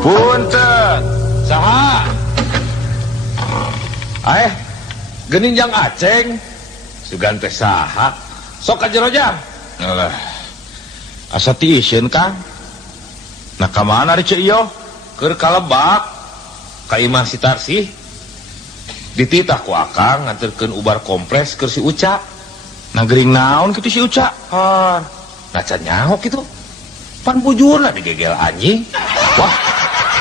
Punten. Saha? Gening jang Aceng. Sugan teh saha? Sok ka jero jang. Alah. Asa ti isieun Kang. Nah ka mana ari ceu ieu? Keur ka Lebak. Ka Imah si Tarsih. Dititah ku Akang nganterkeun ubar kompres keur si Uca. Nah gering naon kitu si Uca? Nah can nyaho kitu. Pan bujurna digegel anjing. Wah,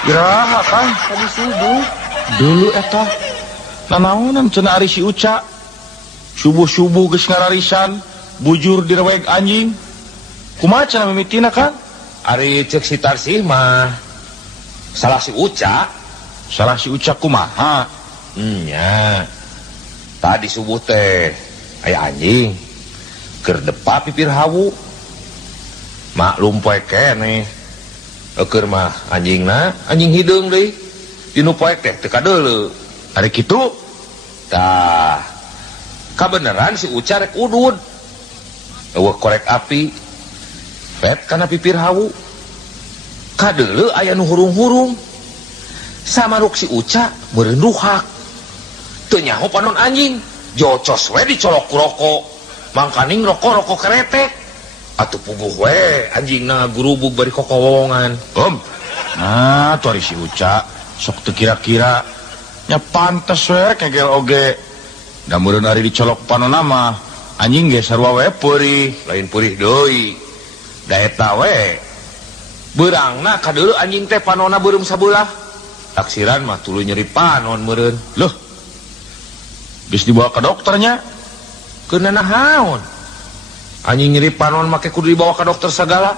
iraha Kang tadi subuh. Dulu eta. Nanaonan cenah ari si Uca. Subuh-subuh geus ngararisan bujur direweg anjing. Kumaha cenah mimitina Kang? Ari ceuk si Tarsih mah salah si Uca. Salah si Uca kumaha? Nya. Tadi subuh teh aya anjing keur depa pipir hawu. Maklum poe keneh. Keur mah anjingna anjing hideung deui. Dinu poek teh teu kadeuleu. Ari kitu? Tah. Kabeneran si Uca rek udud. Eueuh korek api. Pet kana pipir hawu. Kadeuleu aya nu hurung-hurung. Samaruk si Uca meureun duhak. Teu nyaho panon anjing. Jocos we dicolok ku rokok. Mangkaning rokok keretek. Atuh puguh we anjingna gurubug bari kokowongan. Nah tuh ari si Uca sok teu kira-kira nya pantes we kegel oge. Da meureun ari dicolok panonna mah anjing ge sarua we peurih, Lain peurih deui. Da eta we. Beurangna kadeuleu anjing teh panonna beureum sabelah. Taksiran mah tuluy nyeri panon meureun. Loh. Geus dibawa ke dokternya? Keuna nahaon? Anjing nyeri panon make kudu dibawa ke dokter sagala.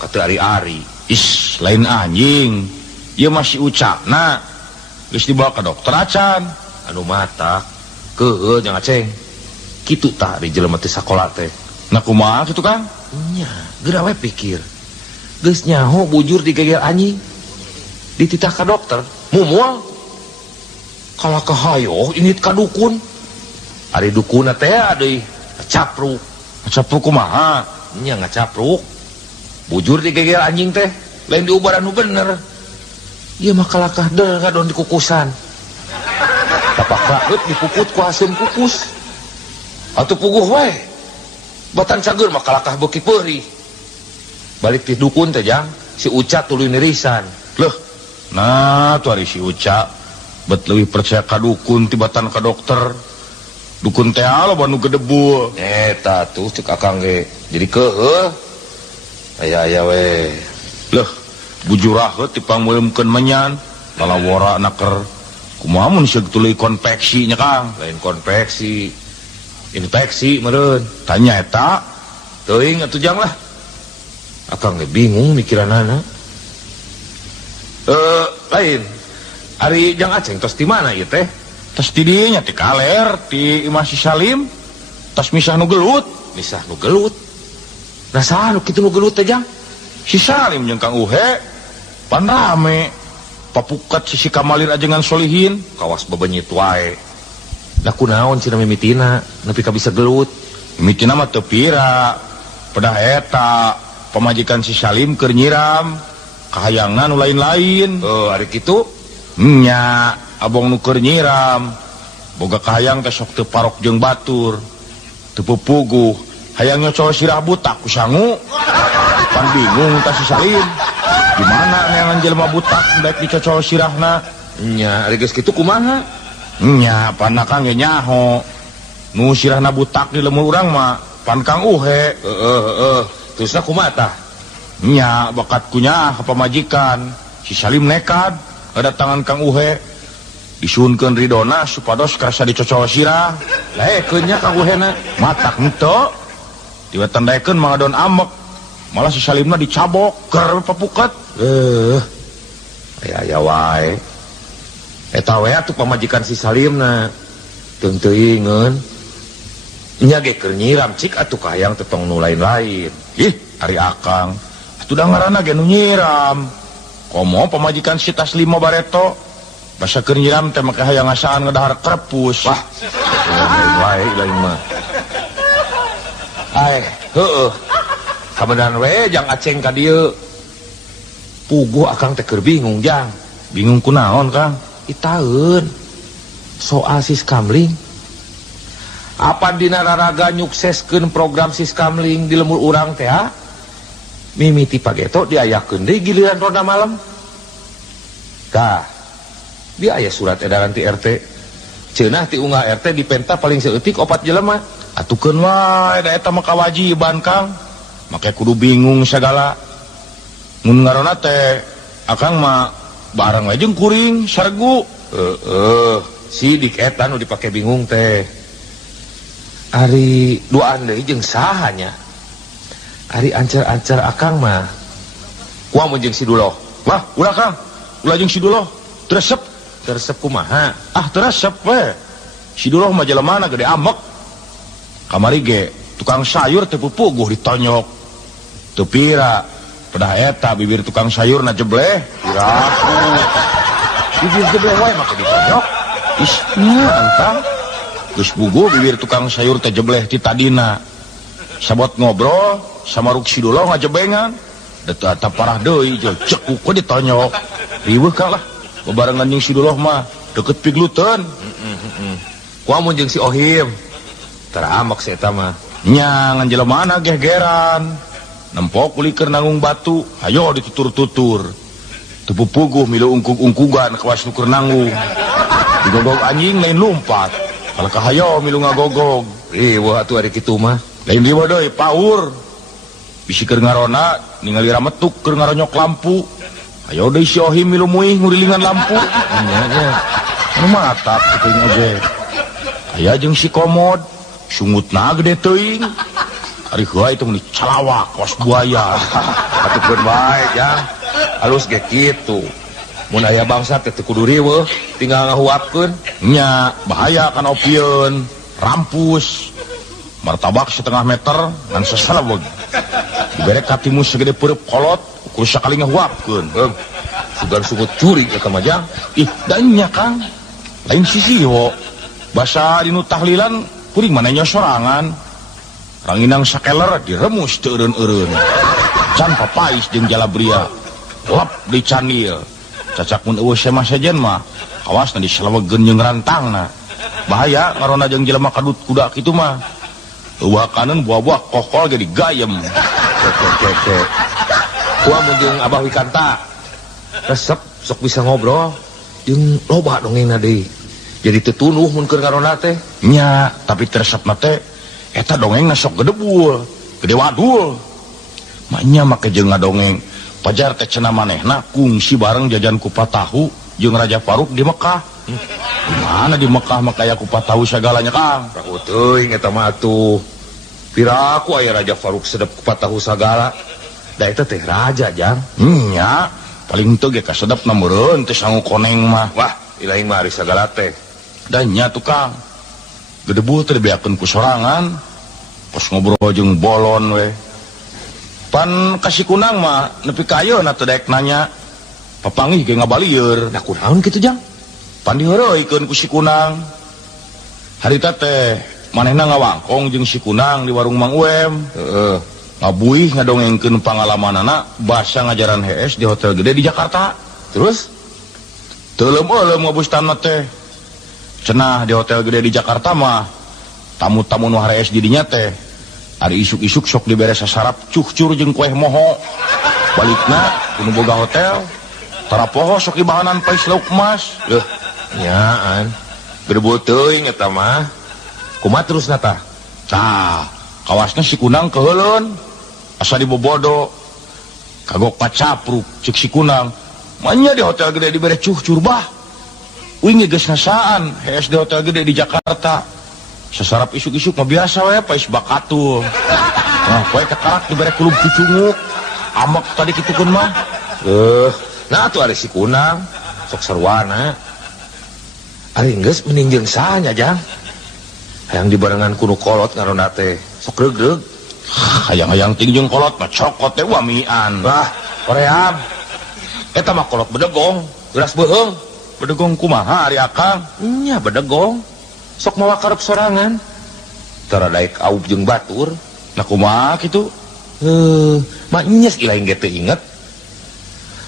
Kata ari-ari. Is, lain anjing. Ieu masih Ucana. Geus dibawa ke dokter acan. Anu mata keueuh jang Aceng. Kitu tah di jelema teh sakola teh. Nah kumaha kitu Kang? Nya, geura we pikir. Geus nyaho bujur digegel anjing. Dititah ka dokter, mumual. Kala kahayo ingit ka dukun. Ari dukuna teh deui capruk. Capruk kumaha? Nya ngacapruk. Bujur digegel anjing teh, lain diubar anu bener. Ieu mah kalakah deul ngadon dikukusan. Tapak raeut dipuput ku haseum kukus. Atuh puguh we. Batan cager mah kalakah beuki peurih. Balik ti dukun teh jang, si Uca tuluy nirisan. Loh. Nah, tuh ari si Uca bet leuwih percaya ka dukun tibatan ka dokter. Dukun teh aloba nu gedebul. Eta tuh cek Akang ge. Jadi keueuh. Aya we. Loh, bujur raheut dipangmeuleumkeun menyan. Lalawara naker kumaha mun seug tuluy konveksi nya Kang? Lain konveksi. Infeksi meureun. Tanya eta. Teuing atuh jang lah. Akang ge bingung mikiranana. Lain. Ari jang Aceng tos di mana ieu teh? Tas di dieu nya ti kaler ti Imah Si Salim. Tas misah nu gelut. Misah nu gelut. Nah saha nu kitu nu gelut teh jang? Si Salim jeung Kang Uhe pan rame. Papukat si Kamalir ajengan solihin. Kawas bebenyit wae. Da kunaon cenah mimitina nepi ka bisa gelut? Mimitina mah teu pira. Pedah eta pamajikan si Salim keur nyiram. Kahayangna nu lain-lain. Ari kitu? Nya, abong nu keur nyiram. Boga kahayang teh sok teu parok jeung batur. Teu pupuguh. Hayang nyoco sirah butak ku sangu. Pan bingung tah si Salim. Gimana neangan jelema butak daek dicocol sirahna? Nya, ari geus kitu kumaha? Nya, pan Kang ge nyaho. Nu sirahna butak di lemur urang mah pan Kang Uhe. Terusna kumaha tah? Nya, bakat kunyah ke pamajikan. Si Salim nekad kedatangan Kang Uhe. Disuunkeun ridona supados karasa dicocol sirah. Laekeun nya Kang Uhena. Matak henteu. Tiba tandaekeun mangadon amek. Malah si Salimna dicabok keur papuket. Aya wae. Eta we atuh pamajikan si Salimna. Teung teuingeun. Nya ge keur nyiram cik atuh kahayang tetong nu lain-lain. Ih, ari Akang. Atuh da ngaranna ge nu nyiram. Komo pamajikan si Taslimo Bareto. Basa keur nyiram teh make hayang ngasaan ngadahar krepus. Wah. Wae lain mah. Heueuh. Kabeneran we jang Aceng ka dieu. puguh akang teh keur bingung Jang. Bingung kunaon Kang? Itaeun soal Siskamling. Apa dina raraga nyukseskeun program Siskamling di lemur urang teh? Mimiti pageto diayakeun deui giliran ronda malam. Tah, dia aya surat edaran ti RT. Ceunah ti unggah RT dipenta paling saeutik 4 jelema. Atukeun wae da eta mah kawajiban Kang. Make kudu bingung sagala. Mun ngarona teh akang mah bareng we jeung kuring saregu. Sidik eta nu dipake bingung teh. Ari duaan deui jeung saha nya? Ari ancer-ancer akang mah kumaha mun jeung si Duloh? Wah, ulah Kang. Ulah jeung si Duloh. Tresep kumaha? Tresep we. Si Duloh mah jelemana gede amek. Kamari ge tukang sayur teh pupuguh ditonyok. Teu pira pedah eta bibir tukang sayurna jebleh. Piraku. Bibir jebleh wae make ditonyok. Isnya antang. Geus bugu bibir tukang sayur teh jebleh ti tadina. Sabot ngobrol samaruk si Duloh ngajebengan. Da teu eta parah deui jeung cekuk we ditonyok. Riweuh Kang lah. Bebarengan jeung si Duloh mah deket pigluteun. Kumaha mun jeung si Ohim? Taramak si eta mah. Nya ngan jelemana gegeran. Nempok kuliker nanggung batu, hayo ditutur-tutur. Tepu puguh milu ungkug-ungkugan kawas nuker nanggung. Digogog anjing lain lumpat. Kalau kahayo milu ngagogog. Riweuh atuh ari kitu mah. Lain riweuh deui paur. Bisi keur ngarona ningali rametuk keur ngaronyok lampu. Hayo deui si Ohim milu muih ngurilingan lampu. Nya. Anu matak teuing oge. Aya jeung si Komod, sungutna gede teuing. Ari heula itu meni calawak kos buaya. Atukeun bae Jang. Halus ge kitu. Mun aya bangsa teh teu kudu riweuh, tinggal ngahuapkeun. Nya bahaya kan opieun, rampus. Martabak 1/2 meter ngan sasaleweg. Dibere ka timus segede peureub kolot, ukur sakali ngahuapkeun. Sugan sungut curig eta mah Jang. Ih, da nya Kang. Lain sisiwo. Basa dinu tahlilan kuring manehnya sorangan. Ranginang sakeler diremus teu eureun-eureun. Can papais jeung jalabria. Lep di canil. Cacak mun eueuh semah sejen mah awasna diselewegeun jeung rantangna. Bahaya ngarona jeung jelema kadut kuda kitu mah. Eueuh kaneun buah-buah kokol ge digayem. Cek. Kumaha mun jeung Abah Wikanta? Resep sok bisa ngobrol jeung loba dongengna deui. Jadi teu tunuh mun keur ngarona teh. Nya, tapi resepna teh eta dongengna sok gede bul, gede wadul. Maknya make jeung ngadongeng pajar teh cenah manehna kungsi bareng jajan kupat tahu jeung Raja Faruk di Mekah. Di mana di Mekah mah kaya kupat tahu sagalanya Kang. Rahu teuing eta mah atuh. Piraku aya Raja Faruk sedep kupat tahu sagala. Da eta teh raja Jang. Nya, paling teu ge kasedepna meureun teh sangu koneng mah. Wah, ilaing mah ari sagala teh. Da nya tuh Kang. Gedebul teh dibeakeun ku sorangan. Pas ngobrol jeung bolon we. Pan kasih kunang mah nepi ka ayeuna teu daek nanya. Papanggih ge ngabalieur. Da kunaon kitu Jang? Pan diheureuykeun ku si kunang. Harita teh manehna ngawangkong jeung si kunang di warung Mang Uem. Heeh. Ngabuih ngadongengkeun pangalamanana basa ngajaran HS di hotel gede di Jakarta. Terus Teu leum-leum ngabustanna teh. Cenah di hotel gede di Jakarta mah tamu-tamu nu harees di dinya teh ari isuk-isuk sok dibere sasarap cuhcur jeung kueh moho. Balikna kudu boga hotel tara poho sok dibahanan pais lauk emas. Nyaan. Gedebul teuing eta mah. Kumaha terusna tah? Tah, kawasna si kunang keheuleun asa dibobodo. Kagok pacapruk ceuk si kunang. Manya di hotel gede dibere cuhcur bah. Uing geus ngasaan HS di hotel gede di Jakarta. Sasarap isuk-isuk mah biasa we pais bakatul. Nah, poe kekarak dibere kulub cucunguk. Amek tadi kitukeun mah. Nah atuh ari si kunang sok sarwana. Ari geus mending jeung saha nya Jang? Hayang dibarengan kuno kolot ngarona teh sok reug-reug. Hayang-hayang ting jeung kolot mah cokot teh wamian. Wah, koream. Eta mah kolot bedegong, geras beuheung. Bedegong kumaha ari Akang? Nya bedegong. Sok mawa karep sorangan. Tara daek aub jeung batur. Nah kumaha kitu? Mak nyes ilaing ge teu inget.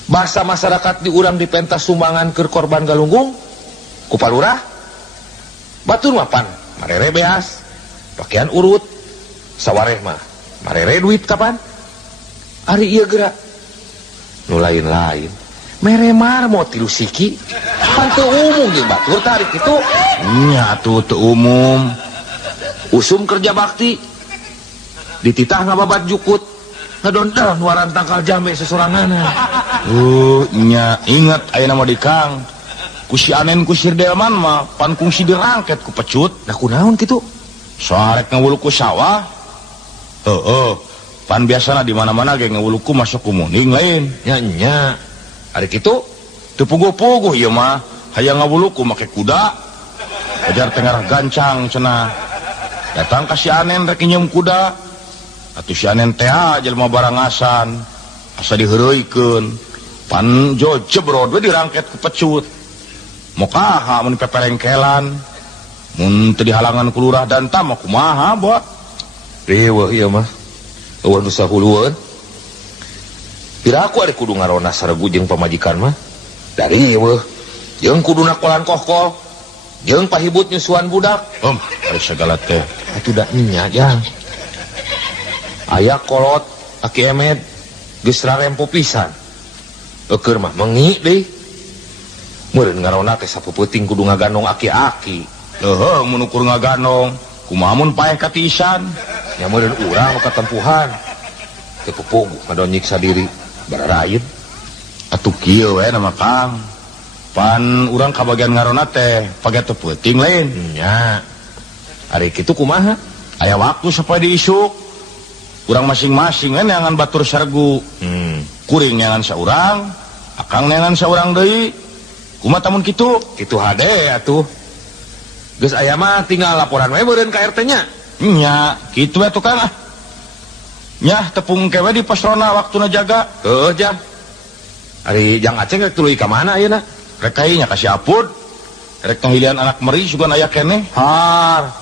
bahasa masyarakat di urang di pentas sumbangan ke korban galunggung ku palurah batur mapan marere beas pakaian urut sawareh mah marere duit kapan ari ieu geura nu lain-lain mere mar mau tilu siki pan teu umum ge batur tarik kitu nya atuh teu umum usum kerja bakti dititah ngababat jukut ngedondel nuaran tangkal jame sesoranganna nya inget ayeuna mah di Kang ku si Anen ku si Delman mah pan kungsi dirangket ku pecut nah kunaon kitu soarek ngawulu ku sawah pan biasana di mana-mana ge ngawulu ku masuk ku muning lain nya ari kitu teu puguh-puguh ieu mah hayang ngawulu ku make kuda ajar tengarah gancang cenah datang ka si Anen rek nyeum kuda atuh si Anen teh jelema barangasan asa diheureuykeun pan jebrod we dirangket ku pecut mau kaha mun peperengkelan mun teu dihalangan ku lurah dan mah kumaha bot riweuh ieu mah eueuh nu sahulueun piraku ari kudu ngarona saregu jeung pamajikan mah dari ieu jeung kuduna kolan kohkol jeung pahibut nyusuan budak ari sagala teh atuh da nya jang aya kolot aki emet geus rarempo pisan keur mah mengi deui meureun ngarona teh sapeuting kudu ngagandong aki-aki mun ukur ngagandong kumaha mun paeh katisan nya meureun urang nu katempuhan teu pupuguh ngadonyiksa diri bararain atuh kieu we nama Kang pan urang kabagian ngarona teh page teu peuting lain nya ari kitu kumaha aya waktu sapoe diisuk urang masing-masing neangan batur saregu kuring neangan saurang akang neangan saurang deui kumaha tamun kitu kitu hade atuh geus aya mah tinggal laporan we beureun ka RT nya nya kitu we tukang nyah tepung kewe di posrona waktuna jaga jang ari jang Aceng rek tuluy ka mana ayeuna rek kai nya ka si Apud rek ngahilian anak meri sugan aya keneh har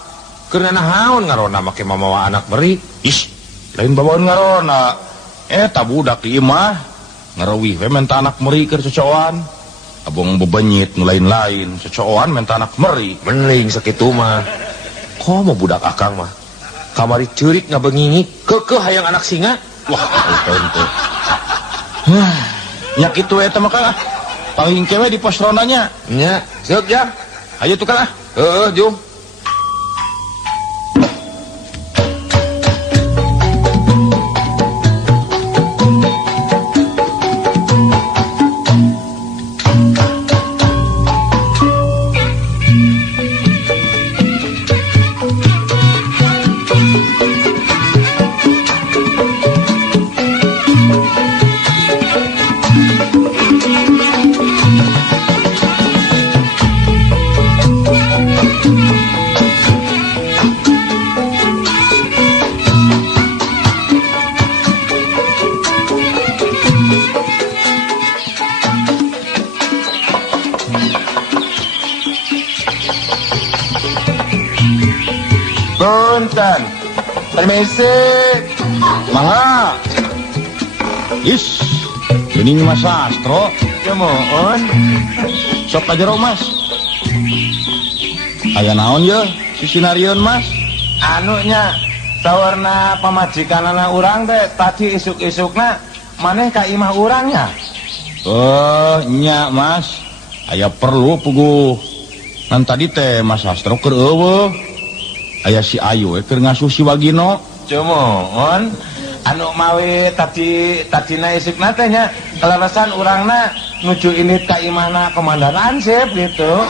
keur naon ngarona make mamawa anak meri lain bawaan ngarona eta budak di imah ngarawih we menta anak meri keur cocoan abong bebenyit nu lain-lain cocoan menta anak meri mending sakitu mah komo budak akang mah kamari ceurik ngabengingik keukeuh hayang anak singa wah teu nya kitu eta mah Kang paling kewe di pos rondanya nya siap jang ayo tukang jung Punten, permisi, maha, ini Mas Astro, ya mohon, sok aja Mas, aya naon ya, si Sinarion Mas, anunya, sawarna pamajikan anak urang teh tadi isuk-isukna, maneh ka imah urangnya, nya Mas, aya perlu puguh, nan tadi teh Mas Astro keur eueuh. Aya si Ayu keur ngasuh si Wagino. Cumohon anu mawi tadina isukna teh nya keleresan urangna nuju init ka imahna komandan Hansip gitu.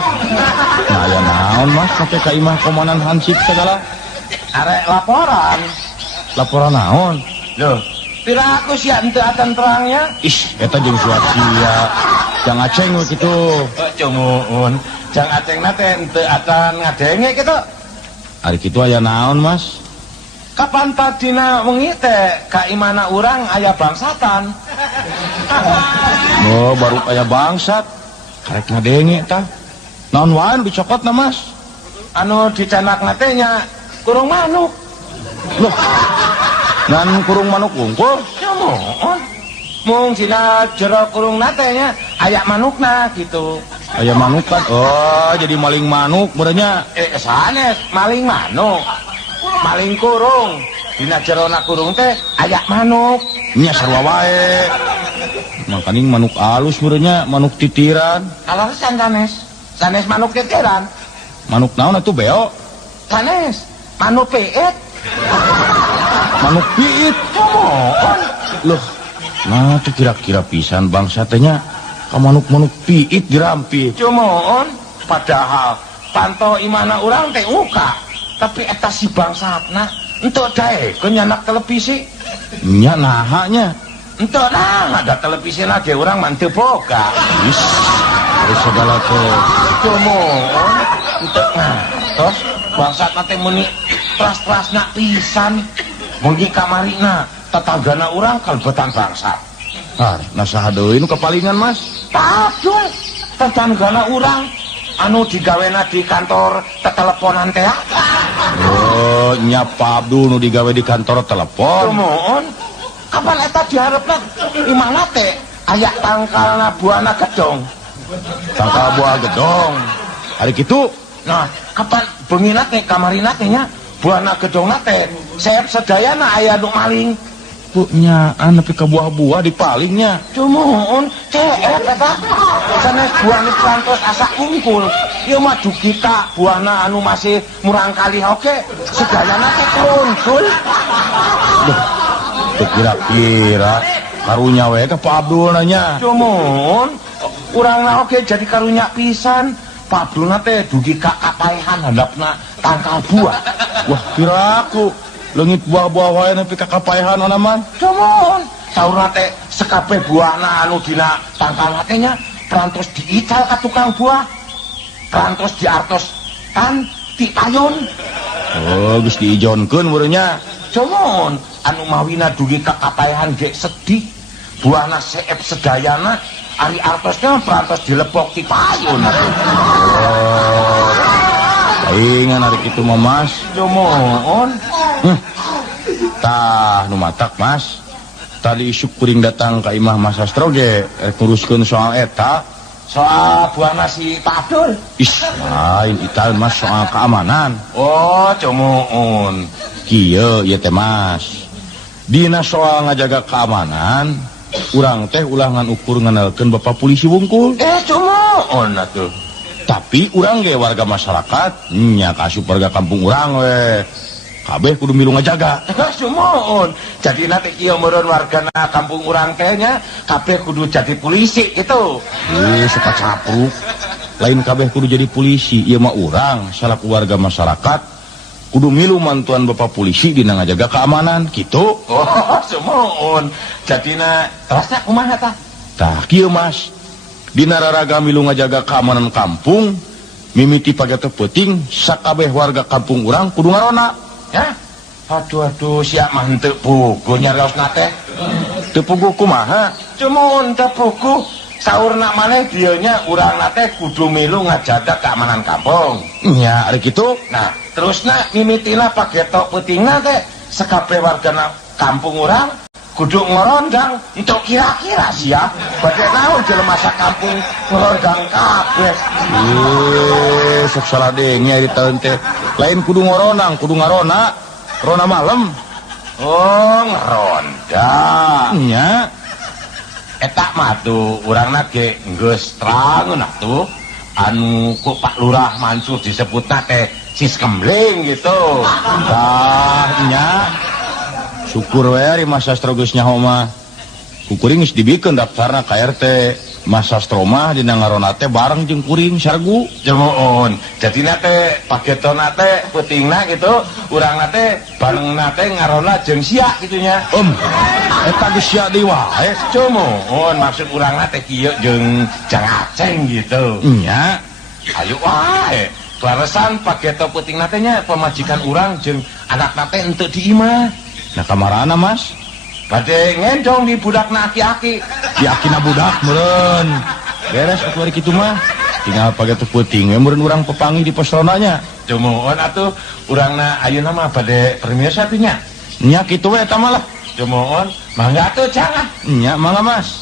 Nah aya naon Mas sampai ka imah komandan Hansip segala? Arek laporan. Laporan naon? Loh, piraku sia henteu atan terangnya. Eta jeung sia jang Aceng we kitu. Cumohon, jang Acengna teh henteu atan ngadenge kitu. Ari kitu aya naon Mas? Kapan tadina wengi teh ka imahna urang aya bangsatan. Oh, baru aya bangsat. Karek ngadenge tah. Naon wae dicokotna Mas? Anu dicanakna teh nya kurung manuk. Loh. Ngan kurung manuk wungkul? Ya mohon. mung dina jero kurung natenya aya manukna gitu. Aya manuk kan? Oh, jadi maling manuk berenya. Sanes maling manuk. Maling kurung. Dina jerona kurung teh aya manuk. Nya sarua wae. Makaning manuk alus berenya, manuk titiran. Alasan sanes. Sanes manuk titiran. Manuk naon atuh beo? Sanes manuk peet. Manuk piit. Mohon. Loh, nah tuh kira-kira pisan bangsa tehnya ka manuk-manuk piit dirampi. Cumoon padahal panto imana urang teh uka. Tapi eta si bangsatna entuk daekeun nyanak televisi. Nya nahanya. Entuk nah ada televisi lagi urang mah teu boga. Is, harus segala teh. Cumoon entuk nah. Terus bangsatna teh meuni kelas-kelasna pisan. Mugi kamarina tetanggana urang kalbetan bangsat. Ah, nasaha deui nu kapalingan Mas? Padahal tetanggana urang anu digawena di kantor teteleponan teh. Oh, nya Pak Abdul nu digawe di kantor telepon. Mohon kapan eta diharapna imana teh aya tangkalna buana gedong. Tangkal buah gedong. Hari kitu, Nah, kapan bengina teh kamarina teh nya buana gedongna teh sayap sedayana aya nu maling. punya nepi ka buah-buah dipalingnya. Cumohon ceet eta sanes buahna plantos asa unggul. Ieu mah dugi ka buahna anu masih murang kali oge sedayana teh unggul. Teu kira-kira karunya we ka Pak Abdul nanya. Cumohon urangna oge jadi karunya pisan. Pak Abdulna teh dugi ka kapaehan handapna tangkal buah. Wah, kira aku leungit buah-buah wae nepi ka kapaehan anaman. Cumohon saurna teh sekabeh buahna anu dina tangkalna teh nya perantos diical ka tukang buah. Perantos diartos kan ti payun. Oh, geus diijonkeun meureunnya. Cumohon anu mawina dugi ka kapaehan ge sedih. Buahna seep sedayana ari artosnya perantos dilepok ti payun. Oh, saingan hari kitu mah Mas. Cumohon Tah nu matak Mas. Tadi isuk kuring datang ka imah Mas Sastro ge rek nguruskeun soal eta. Soal buahna si Pak Abdul. Is, lain ital Mas soal keamanan. Oh, cumohon. Kieu ieu teh Mas. Dina soal ngajaga keamanan, urang teh ulangan ukur nganalkeun Bapak polisi wungkul. Cumohon atuh. Tapi urang ge warga masyarakat, nya kasup warga kampung urang we. Kabeh kudu milu ngajaga. Cumohon. Jadi nanti kieu meureun wargana kampung urang teh nya kabeh kudu jadi polisi gitu. Suka capruk. Lain kabeh kudu jadi polisi, ieu mah urang salaku warga masyarakat kudu milu mantuan Bapak polisi dina ngajaga keamanan kitu. Oh, cumohon. Jadina terasnya kumaha tah? Tah kieu Mas. Dina raraga milu ngajaga keamanan kampung, mimiti pagato peuting sakabeh warga kampung urang kudu ngarona. Ya. Aduh siap mah henteu puguh nyariosna teh. Teu puguh kumaha? Cumohon teu puguh. Saurna maneh dieu nya urangna teh kudu milu ngajaga keamanan kampung. Nya ari kitu. Nah, terusna mimitina pagetok peutingna teh sakabeh wargana kampung urang kudu ngorondang untuk kira-kira sia bade naon jelema sakampung ngorondang kabeh. Sok saladengnya di taun teh. Lain kudu ngorondang, kudu ngarona. Rona malam. Oh, ngeronda. Nya Eta mah tuh urangna ge geus trangeun atuh. Anu ku Pak Lurah Mansur disebutna teh sis kembling gitu. tah nya. Syukur we ari Mas Sastro geus nyaho mah. Kuring geus dibikeun daftarna ka RT. Mas Sastro mah dina ngarona teh bareng jeung kuring sargu. Jemoon. Jadina teh pagetona teh peutingna gitu, urangna teh barengna teh ngarona jeung sia kitu nya. Eta geus sia deui wae. Jemoon maksud urangna teh kieu jeung Jang Aceng gitu. Nya. Ayo wae. Klaresan pageto peutingna teh nya pamajikan urang jeung anakna teh henteu di imah. Nah kamarana Mas? Bade ngendong di budakna aki-aki. Di akina budak meureun. Beres atuh ari kitu mah. Tinggal pagato peuting we meureun urang pepangi di posronanya. Jemoon atuh urangna ayeuna mah bade permios atuh nya. Nya kitu we eta mah lah. Jemohon, mangga tuh jangan. Nya mangga Mas.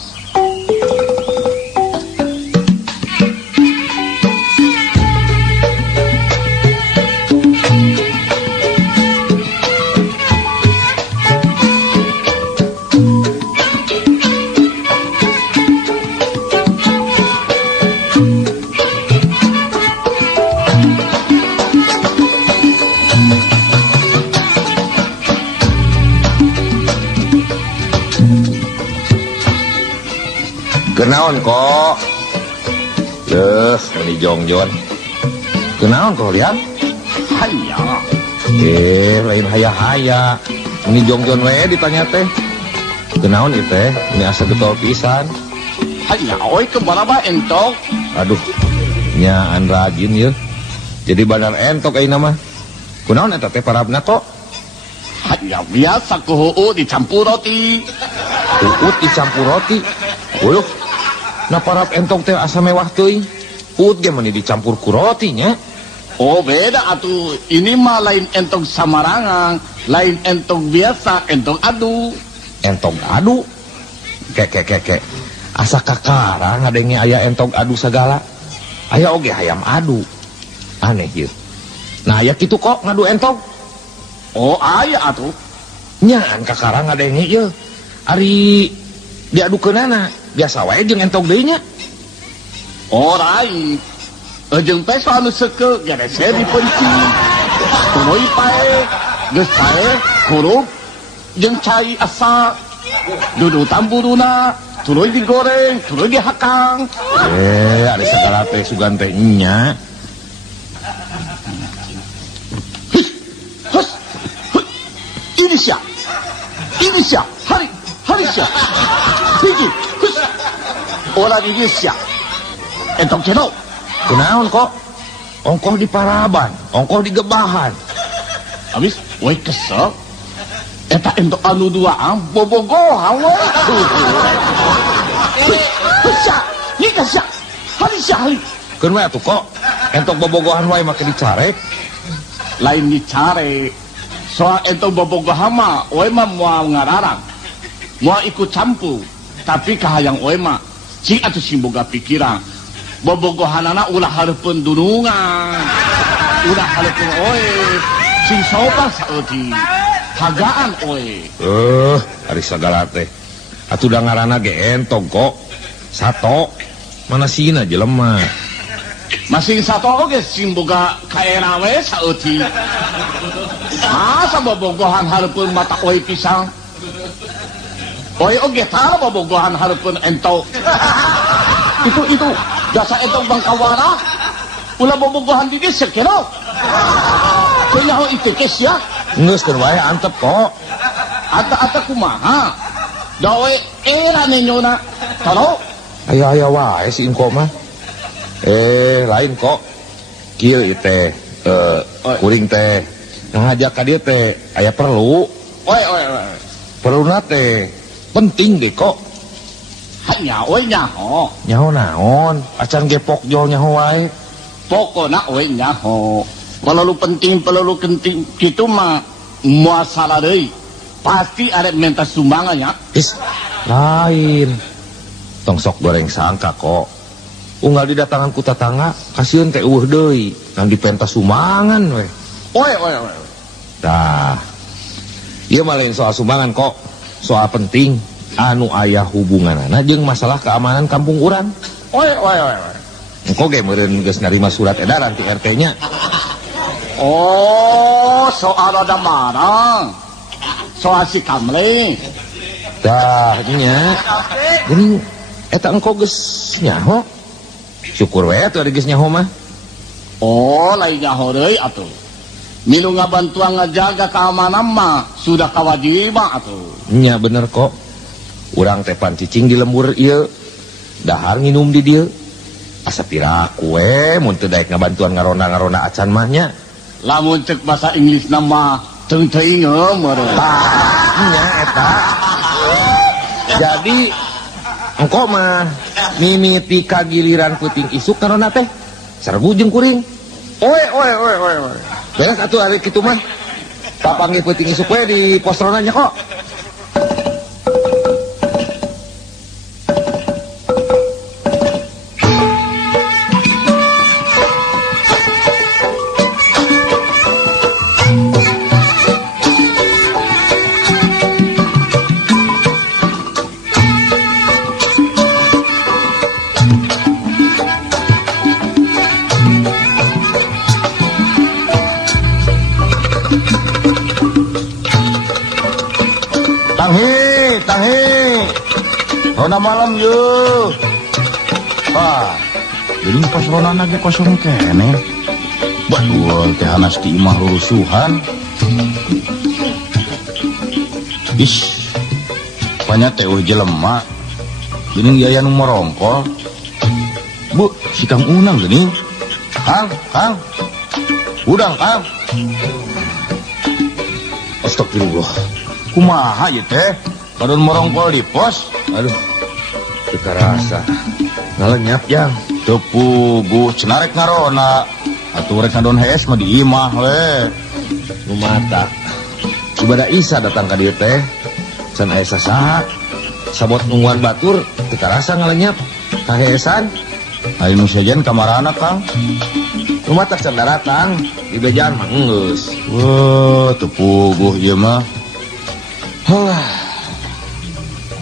Kenaon kok? Meni jongjon. Kenaon kok lihat? Hanya. Lain haya-haya. Meni jongjon we ditanya teh. Kenaon ieu teh? Ini asa getol pisan. Hanya, oi kebaraba entok. Aduh, nyaan rajin ya. Jadi badan entok ayeuna mah. Kunaon eta teh parabna kok? Hanya biasa kuhuu dicampur roti. Uut dicampur roti. Wuluh. Na parab entok teh asa mewah teuing. Uut ge meni dicampur ku roti nya. Oh beda atuh. Ini mah lain entok samarangan, lain entok biasa, entok adu. Entok adu. Kek. Asa kakara ngadenge aya entok adu segala. Aya oge hayam adu. Aneh ieu. Nah aya kitu kok ngadu entok. Oh aya atuh. Nyaan kakara ngadenge ieu. Ari diadukeunana biasa wae jeung entok deui nya. Oh lain. Jeung teh anu seukeut gerese dipencing. Tuluy pae, geus pae kurup jeung cai asa. Dudu tamburuna, tuluy digoreng, tuluy dihakang. Ada segala teh sugan teh nya. Ini siap, hari siap. Hiji, hus. Orang ini siap. Entok cendol. Kunaon kok? Ongkoh di paraban, ongkoh di gebahan. Habis, woi kesel. Eta entok anu duaan, bobogohan woi. Hus siap, nikah siap. Hari siap. Keun we atuh kok? Entok bobogohan wae make dicarek. Lain dicare. Soal entok bobogohan mah, woi mah moal ngararang. Moal ikut campur. Tapi kahayang woi mah, cing atuh sing boga pikiran. Bobogohanana ulah hareupeun dunungan. Ulah hareupeun oe. Sing sopan saeuti. Hagaan oe. Ari sagala teh. Atuh da ngaranna ge entok kok. Sato. Mana sina jelema. Masing satu oge sing boga kaena we saeuti. Masa bobogohan hareupeun mata oe pisang. Oe oge tara bobogohan hareupeun entok. Itu jasa entok bangkawara. Ulah bobogohan di dieu kenao. Teu nyaho ieu kes ya. Geus keur wae antep kok. Ata kumaha? Da we era nenyona. Taro Aya wae si engko mah. Lain kok. Kieu ieu teh kuring teh ngajak ka dieu teh aya perlu. Oi. Perluna teh penting ge kok. Hanya oi nyaho. Nyaho naon? Acan gepok jol nyaho wae. Pokona oi nyaho. Pelulu penting kitu mah moal salah deui. Pasti arek minta sumbangan ya. Lain. Tong sok goreng sangka kok. Unggal didatangan ku tatangga, kasieun teh eueuh deui, nang dipentas sumbangan we. Oi. Tah. Ieu mah lain soal sumbangan kok. Soal penting anu aya hubunganana jeung masalah keamanan kampung urang. Oi. Engko ge meureun geus narima surat edaran ti RT nya. Oh, soal ada marang. Soal si Kamling. Dah nya. Geuning eta engko geus nyaho. Syukur we atuh ari geus nyaho mah. Oh, lain nyaho deui atuh. Milu ngabantuan ngajaga keamanan mah sudah kewajiban atuh. Nya bener kok. Urang teh pan cicing di lembur ieu. Dahar nginum di dieu. Asa piraku we mun teu daek ngabantuan ngaronda-ngaronda acan mah nya. Lamun cek bahasa Inggris nama teuing meureun. Nya eta. Jadi engko mah mimiti kagiliran peuting isuk karona teh sargu jeung kuring. Oi. Beres atuh ari kitu mah. Papanggih peuting isuk we di posronanya kok. Rona malam yeuh. Pak, jadi pas Rona lagi kosong kene. Betul teh hanas di imah rusuhan. Is, banyak teh jelema. Geuning yaya nu merongkol. Bu, si Kang Unang geuning. Kang. Udang, Kang. Astagfirullah. Kumaha ieu teh? Kadon merongkol di pos. Aduh, teu karasa. Ngalenyap Jang. Teu puguh cenarek ngarona. Atuh rek ngadon hees mah di imah we. Lumata. Ibadah Isa datang ka dieu teh. Can aya sasaha. Sabot nungguan batur teu karasa ngalenyap. Kaheesan. Ari nu sejen kamarana, Kang. Lumata can datang. Di bejaan mah geus. Wah, teu puguh ieu mah.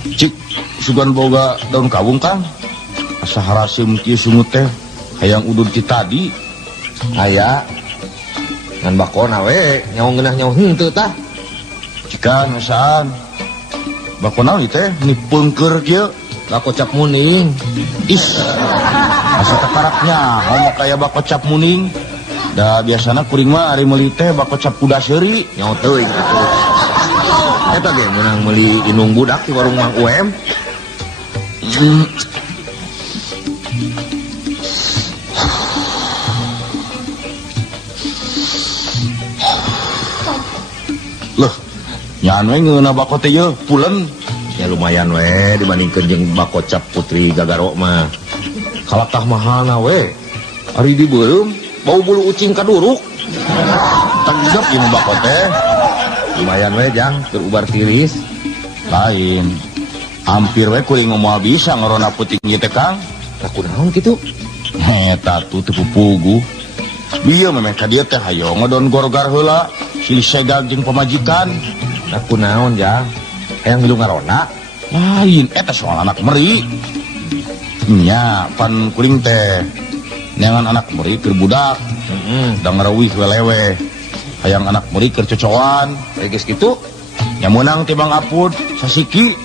Cik, sugan boga daun kawung, Kang. Asa harasim kieu sungut teh hayang udud ti tadi. Aya. Ngan bakona we nyawa ngeunah nyawa henteu tah. Cikan asaan. Bakona ieu teh nipeungkeur kieu. Bako cap muning. Is. Asa takaraknya homo kaya bako cap muning. Da biasana kuring mah ari meuli teh bako cap kuda seuri. Nyawa teuing kitu. Eta ge meunang meuli inung budak di warung Mang UM. Loh, nyan we ngeuna bako teh yeuh pulen. Ya lumayan we dibandingkeun jeung bako cap Putri Gagaro mah. Kalakah mahalna we. Ari dibeureum bau bulu ucing kaduruk. Tanggap ieu bako teh. Lumayan we Jang, keur ubar tiris. Lain. Hampir we kuring moal bisa ngarona puting ieu teh, Kang. Lah kunaon kitu? Eta tuh teu puguh. Bieu memeh ka dieu teh hayo ngodon gorgar heula silih segag jeung pamajikan. Lah kunaon Jang? Hayang milu ngarona? Lain eta soal anak meri. Nya pan kuring teh neangan anak meri keur budak. Da ngareuwih welewe. Hayang anak meri keur cocoan. Geus kitu? Nya meunang ti Bang Apud sasiki.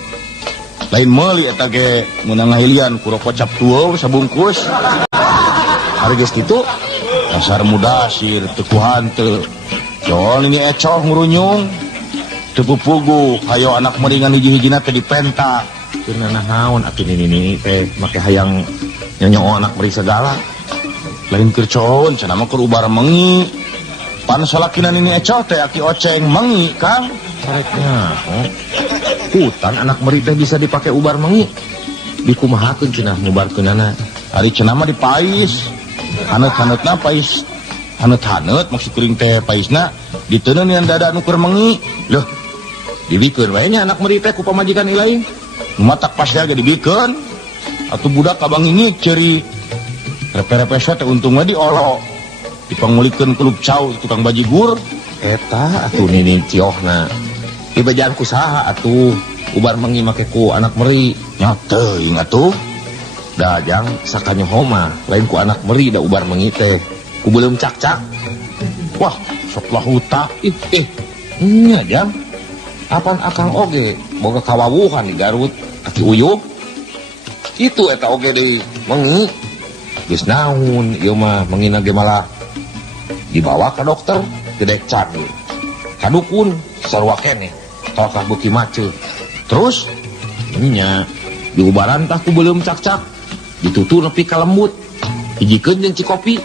Lain meuli eta ge meunang ngahilian ku rokok cap tueuh sabungkus. Ari geus kitu? Dasar mudasir teu kuhanteu. Jol ini ecoh ngurunyung. Teu pupuguh hayo anak meringan hiji-hijina teh dipenta. Keur naon atuh nini teh make hayang nyonyo anak meri segala. Lain keur coon cenah mah keur ubar mengi. Pan salakina nini ecoh teh aki oceng mengi, Kang. Kareknya, hutan anak meri teh bisa dipakai ubar mengi. Dikumahakeun cenah ngubarkeunana. Ari cenah mah dipais. Haneut-haneutna pais. Haneut-haneut maksud kuring teh paisna diteuneun yang dada nu keur mengi. Loh, dibikeun wae nya anak meri teh ku pamajikan ilain. Matak pas ge dibikeun. Atuh budak kabang ini ceuri. Repe-repe teh untung we diolo. Dipangulikeun kulub cau tukang bajigur. Eta atuh nini ciohna. Ibajaan ku saha atuh ubar mengi make ku anak meri. Nya teuing atuh. Da Jang sakanyoho mah lain ku anak meri da ubar mengi teh. Ku beuleum cak-cak. Wah, sok lah hutak. Nya Jang. Apan akang oge boga kawawuhan di Garut aki uyuh. Itu eta oge deui mengi. Geus naon ieu mah mengina ge malah dibawa ke dokter gedek canggih. Kadukun sarua keneh. Kalakah beuki maceu. Terus nya diubaran tah ku beuleum cak-cak. Ditutu nepi ka lembut. Hijikeun jeung cikopi.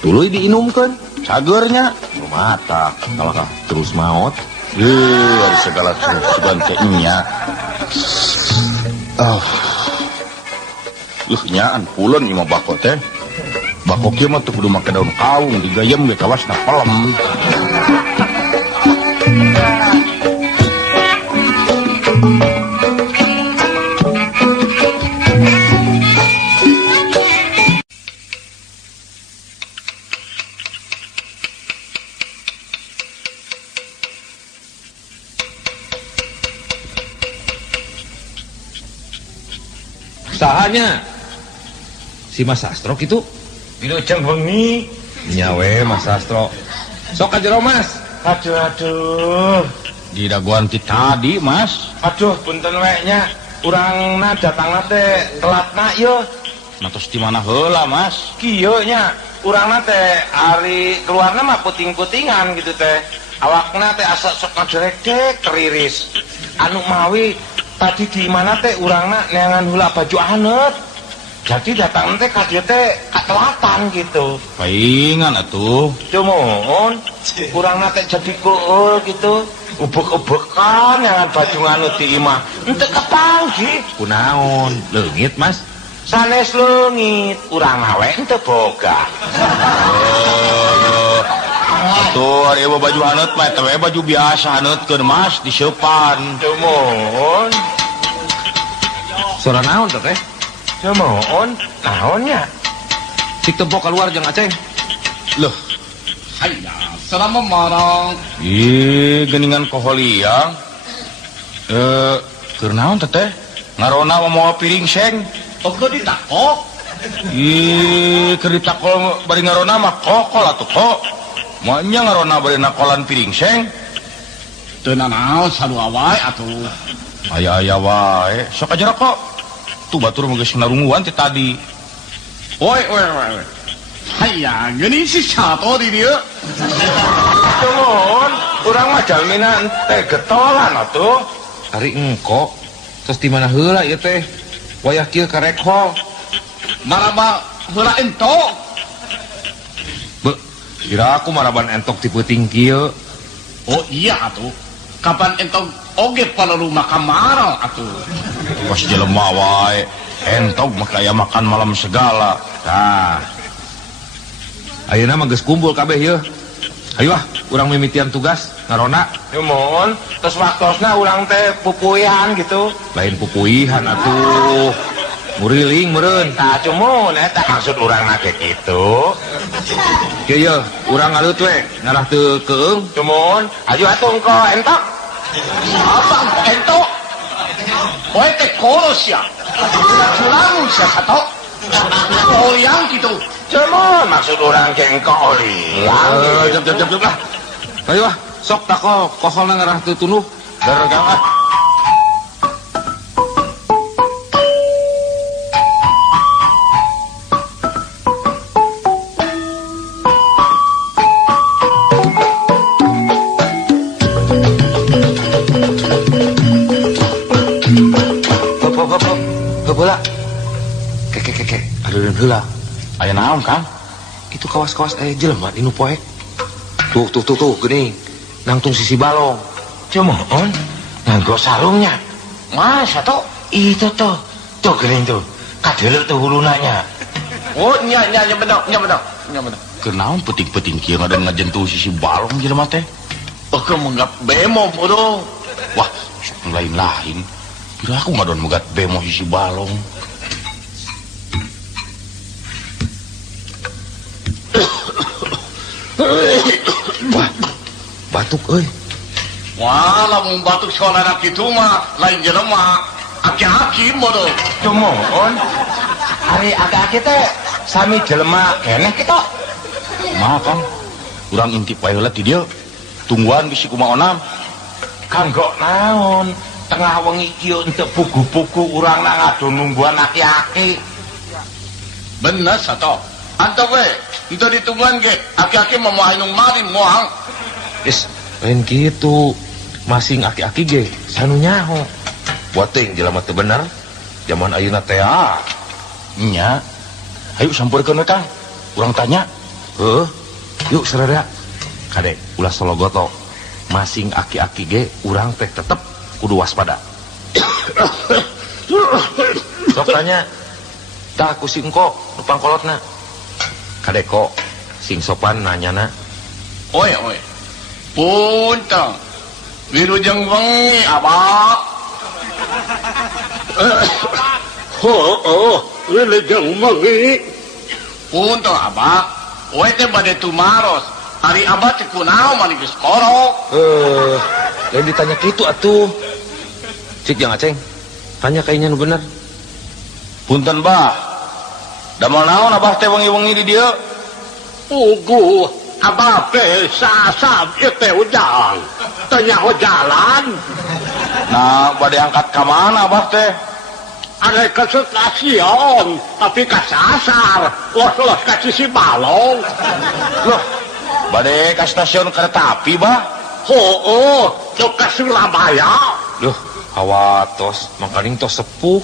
Tuluy diinumkeun. Cageurnya Mata kalakah terus maot. ada segala sugan teh nya. Nyaan pulen ieu mah bako teh. Bako kieu mah teu kudu make daun kawung digayem ge kawasna pelem. Sahanya si Mas Sastro gitu. Wilujeng wengi. Nyawe Mas Sastro. Sok ka jero Mas. Aduh. Di daguan ti tadi, Mas. Aduh, punten we nya. urangna datangna teh telatna yeuh. Natos di mana heula Mas? Kieu nya urangna teh ari keluarna mah puting-putingan gitu teh. Awakna teh asa sok ngaderek teriris. Anu mawi tadi di mana teh urangna neangan heula baju aneut. Jadi datang teh ka dieu teh katelatan gitu. Paingan atuh. Cuman urangna teh jadi keul gitu. Ubek-ubekan neangan baju nganut di imah. Henteu kepanggih. Kunaon? Leungit Mas? Sanes leungit, urang we henteu boga. Atuh ari baju haneut mah teh baju biasa haneutkeun Mas diseupan. Cuman Sora naon teh? Cuman naonnya? Sik tembok keluar jeung Aceng. Loh, Hayya, selama marang. geningan koholiang. Keur naon teh? Ngarona mau piring seng. Oke ditakok. Keur ditakol bari ngarona mah kokol atuh kok. Moanya ngarona bari nakolan piring seng. Teu nanaon sarua wae atuh. Aya wae. Sok aja kok. Tuh batur mah geus narunguan ti tadi. Oi. Hayya, geuning si sato di dieu. Cuman urang mah jalmina teh getolan atuh. Ari engko. Terus di mana heula ieu teh? Wayah kieu karek hol. Maraba heula entok. Be, kira aku maraban entok ti peuting kieu. Oh iya atuh. Kapan entok oge palalu makan marang atuh. Pas jelema wae. Entog mah kaya makan malam segala. Tah. Ayeuna mah geus kumpul kabeh yeuh. Hayu ah, urang mimitian tugas ngarona. Cuman terus waktosna urang teh pupuihan gitu. Lain pupuihan atuh. Muriling meureun. Tah cuman eta maksud urang na kayak gitu. Kieu yeuh, urang ngareut we, ngarah teu keung. Cuman aju atuh engko entok. Abang entok. Oe teh kolos ya. Culang sia sato. Oh yang gitu. Cuman maksud urang ke engko oli. Jep lah. Hayu ah, sok tako koholna ngarah teu tunuh. Daregang ah. Hop heula. Kek. Aduh heula. Aya naon Kang? Itu kawas-kawas jelema di nu poek. Tuh geuning. Nangtung sisi balong. Cuman nganggo sarungnya. Mas atuh itu tuh. Tuh geuning tuh. Kadeuleu tuh hulunanya. Oh nya bener. Keur naon peuting-peuting kieu ngadan ngajentuh sisi balong jelema teh? Oke menggap bemo bodoh. Wah, sok lain-lain. Kira aku ngadon megat bemo sisi balong. Wah, batuk euy. Wah, lamun batuk sekolah anak itu mah lain jelema. Aki-aki bodoh. Cuman hari aki-aki teh sami jelema keneh kitu. Kumaha Kang? Urang intip wae heula ti dieu. Tungguan bisi kumaha onam. Kanggo naon? Tengah wengi kieu henteu pugu-pugu urang na ngadu nungguan aki-aki. Bener sato. Antok we, itu ditungguan ge. Aki-aki mau ainung mari moang. Is, lain kitu. Masing aki-aki ge sanu nyaho. Buat teh jelema teu bener. Zaman ayeuna teh Nya. Hayu sampurkeun we Kang. Urang tanya. Yuk sararea. Kade ulah sologoto. Masing aki-aki ge urang teh tetep kudu waspada. Sok tanya. Tah ku singko nu pangkolotna. Kade kok sing sopan nanyana. Oi. Puntang. Wirujeng wengi abah. Wilujeng wengi. Puntang abah. Oi teh bade tumaros. Ari abah teh kunaon mani geus korok. Lain ditanya kitu atuh. Cik jeung Aceng. Tanya kayaknya nu bener. Punten Bah. Damal naon abah teh wengi-wengi di dieu? Pugu abah teh sasab ieu teh ujang. Teu nyaho jalan. Nah, bade angkat ka mana abah teh? ada ke stasiun tapi kasasar los ke sisi balong. Loh, bade ke stasiun kereta api bah? Cuk ke Surabaya. Duh, hawatos mangkaling tos sepuh.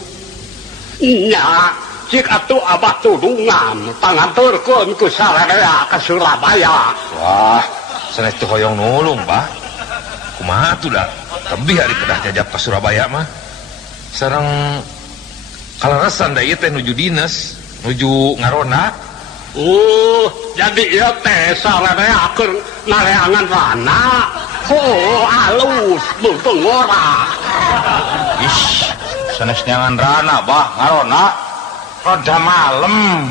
Nya cik atuh abah tudungan pangaturkeun ku sararea ke Surabaya. Wah, sanes teu hoyong nulung bah. Kumaha atuh da? Tebih ari kedah jajab ka Surabaya mah. Sareng kalaresan da ieu teh nuju dinas, nuju ngarona. Jadi ieu teh sararea keur nareangan rana. Alus beuteung ora. Ish, sanes nyangan rana bah ngarona rada malem.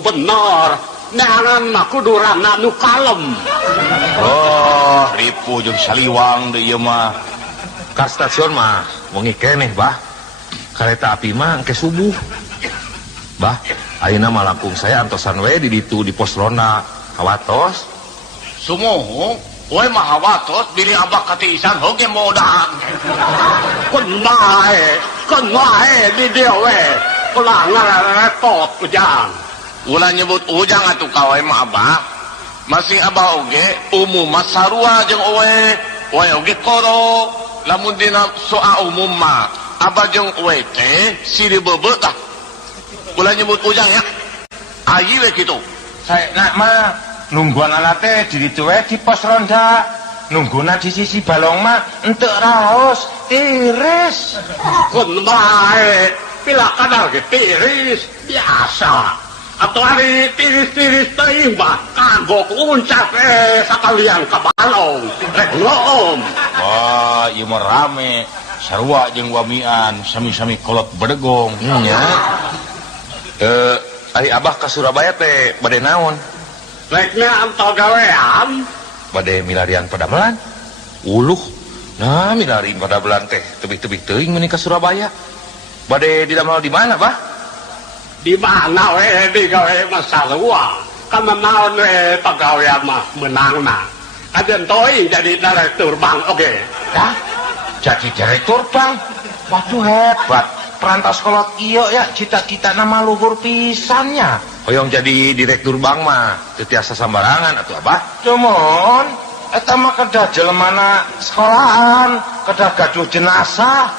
Bener. Neangan mah kudu rana nu kalem. Oh, ripu jeung saliwang deui ieu mah. Ka stasiun mah wengi keneh bah. Kareta api mah engke subuh. Bah, ayeuna mah langkung saya antosan we di ditu di pos ronda. Hawatos. Sumuhung, we mah hawatos bili abah katiisan hoge modaan. Kun wae di dieu we. Ulah ngarepot ujang. Ulah nyebut ujang atuh ka we mah abah. Masih abah oge umum mah sarua jeung we oge koro. Lamun dina soal umum mah abah jeung we teh siri beubeut tah. Ulah nyebut ujang ya. Ayi we kitu. Saena mah nungguanana teh di ditu we di pos ronda. Nungguna di sisi balong mah entek raos tiris. Kun wae pila kadar ge tiris biasa. Atau hari tiris-tiris teuing mah kanggo uncak sakalian ka balong. Rek ngom. Wah, ieu mah rame. Sarua jeung wamian sami-sami kolot bedegong. Nya. Ari abah ka Surabaya teh bade naon? Reknya antau gawean. Bade milarian padamelan. Uluh. Nah, milarian padamelan teh tebih-tebih teuing meuni ka Surabaya. Bade didamel di mana, Bah? Di mana we digawe masarua. Kana naon we pagawean mah menangna. Ajen toi jadi direktur bank oge. Dah, jadi direktur bang. Waduh hebat. Perantas kolot iyo ya cita-cita nama luhur pisannya. Hoyong jadi direktur bank mah teu tiasa sambarangan atuh Abah. Cuman eta mah kedah jelemana sekolahan, kedah gaduh jenazah.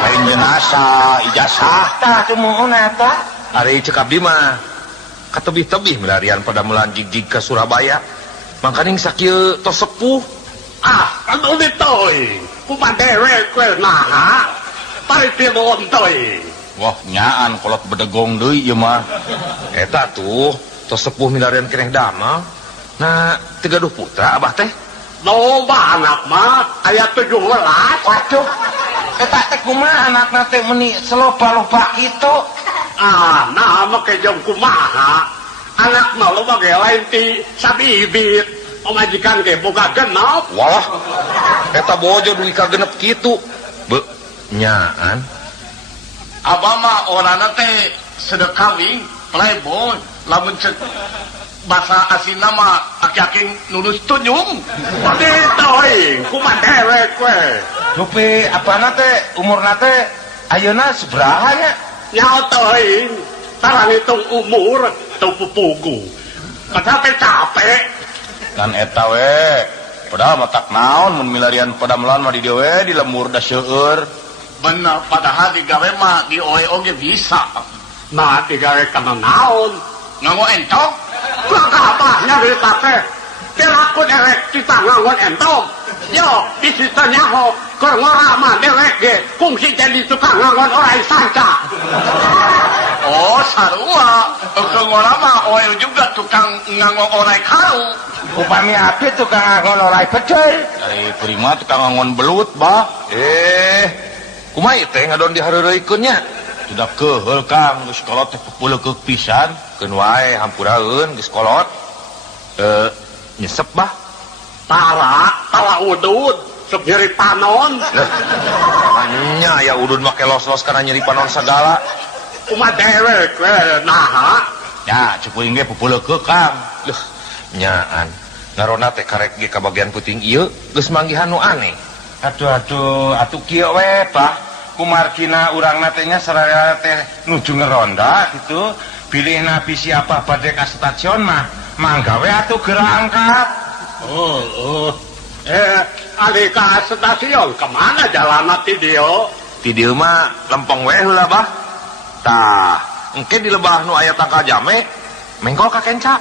Lain jenazah, ijazah. Tah cuman eta. Ari cek abdi mah katebih-tebih milarian padamelan jig-jig ke Surabaya. Mangkaning sakieu tos sepuh. Anu ditoi. Kumadewe kue naha. Paritinon toi. Wah, nyaan kolot bedegong deui ieu mah. Eta tuh tos sepuh milarian keneh damel. Nah, 30 putra Abah teh. Loba anak mah aya 17. Waduh. Eta teh kumaha anakna teh meuni seloba-loba kitu. Nah make jeung kumaha. Anak mah loba ge lain ti sabibit. Pamajikan ge boga genep. Wah. Eta bojo duwi ka genep kitu. Be nyaan. Abah mah orangna teh sedekawing playboy. Lamun cek bahasa asina mah aki-aki nulus tunjung. Ditoi kumadewe kue. Dupi apana teh umurna teh ayeuna sabaraha nya? Nyautoi tarang hitung umur teu pupugu. Capek-capek. Kan eta we. Padahal mah tak naon mun milarian padamelan mah di dieu we di lemur da seueur. Bener, padahal digawe mah di oge bisa. Nah digawe kana naon? Nganggo entong. Kumaha abahnya berita teh. Kelaku derek kita nganggon entong. Yo, disita nyaho. Keur ngorama derek ge kungsi jadi tukang nganggon orai sanca. Oh, sarua. Keur ngorama oe juga tukang nganggo orai karu. Upami abdi tukang nganggon orai bedel. Dari kurima tukang ngangon belut, bah. Kumaha teh ngadon dihareureuykeun nya? Sudah keheul Kang, geus kolot teh pepuleukeuk pisan. Keun wae hampuraeun geus kolot. Nyesep Bah. Tara udud, sok nyeri panon. Nya ya udun make los-los kana nyeri panon sagala. Kumaha dewe kue naha? Ya, cepuing ge pepuleukeuk Kang. Leuh, nyaan. Ngarona teh karek ge ka bagian puting ieu geus manggihan nu aneh. Aduh, atuh kieu we, Bah. kumargina urang natenya seraya teh nuju ngeronda gitu pilih nabi siapa badai ke stasiun manggawe atuh gerangkat. Alika stasiun kemana jalan ti dia? Ti dieu mah lempeng we heula bah. Tah, engke di lebah nu aya tangkal jame, mengkol ka kenca.